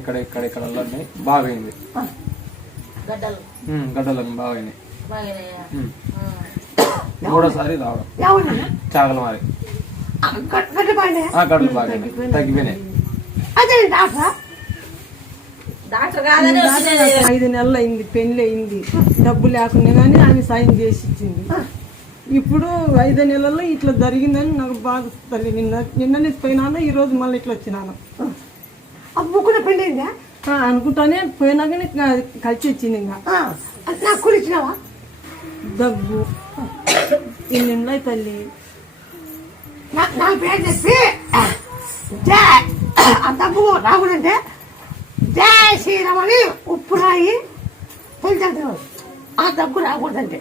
ఇక్కడ బాగా అయింది. గడ్డలు బాగా అయినాయి. మూడోసారి రావడం చాగల మారి గడ్డలు బాగా తగ్గిపోయినాయి. 5 నెలలు అయింది, పెళ్లి అయింది, డబ్బు లేకుండా కానీ ఆమె సాయం చేసి ఇచ్చింది. ఇప్పుడు 5 నెలల్లో ఇట్లా జరిగిందని నాకు బాధ తల్లి. నిన్ననే పోయినాను, ఈ రోజు మళ్ళీ ఇట్లా వచ్చినాను. అబ్బు కూడా పెళ్లి అయిందా అనుకుంటానే పోయినాకనే కలిసి వచ్చింది. ఇంకా నాకు కూడా ఇచ్చినావా? దగ్గు ఇన్ని తల్లి. నా పేరు చెప్పి ఆ దగ్గు రాకూడంటే జయ శ్రీరామ్ అని ఉప్పు రాయి తెలిసి ఆ దగ్గు రాకూడదంటే.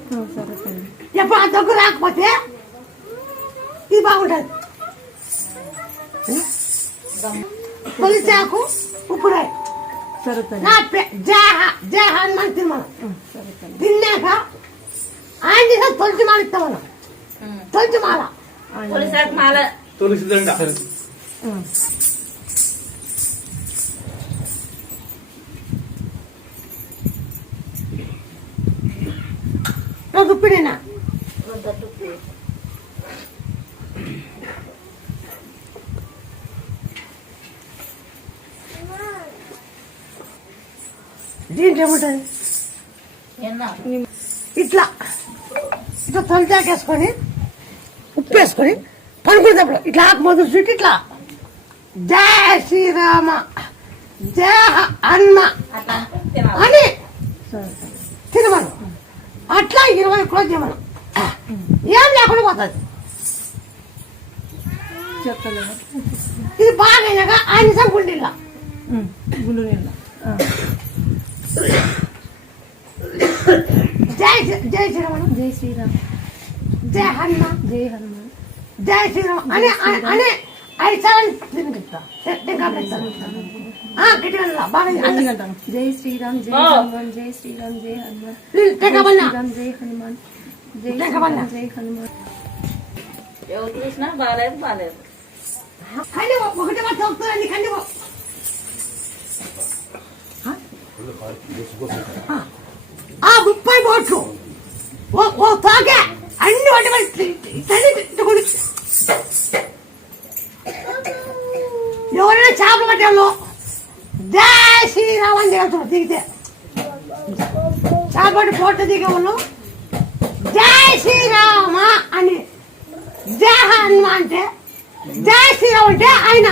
ఎప్పుడు ఆ దగ్గు రాకపోతే ఇది బాగుంటుంది. తొలిచాకు ఉప్పు రాయి జయ హనుమాన్ తిరుమల తిన్నాక ఆయన తొలిచి మాల ఇస్తాం మనం. తొలిచి మాల దుప్పిడేనా దీంట్లో ఏముంటుంది? ఇట్లా ఇట్లా తొలిచాకేసుకొని ఉప్పు వేసుకొని పనుకునేటప్పుడు ఇట్లా ఆకు మొదలు చుట్టి ఇట్లా జయ శ్రీరామ జయ హనుమ అని తినమను. అట్లా 20 క్లోజ్ చేయమను. ఏం లేకుండా పోతుంది. ఇది బాగా అయినాక ఆయన గుండెల్లా జై శ్రీరామ జై శ్రీరామ్ జయ హనుమ జయ హనుమాన్ జయ శ్రీరామ్ అని అని 5 సార్లు తినిపిస్తా. బాగా జై శ్రీరామ్ జై హనుమాన్ జై శ్రీరామ్ జై హనుమాన్ శ్రీరామ్ జై హనుమాన్ జై శ్రీరామ్ జై హనుమాన్. ఎవరు చూసినా బాగాలేదు. కండి ఒకటి చదువుతుంది. కండి ఆ 30 బోట్లు ఓ తాకే అన్ని వాటి ఎవరైనా చేపలు పట్టాలో జయ శ్రీరామ్ అని దిగుతాడు. దిగితే చేపటి పోట దిగే వాళ్ళు జయ శ్రీరామ అని జయ హనుమ అంటే జయ శ్రీరామ్ అంటే ఆయన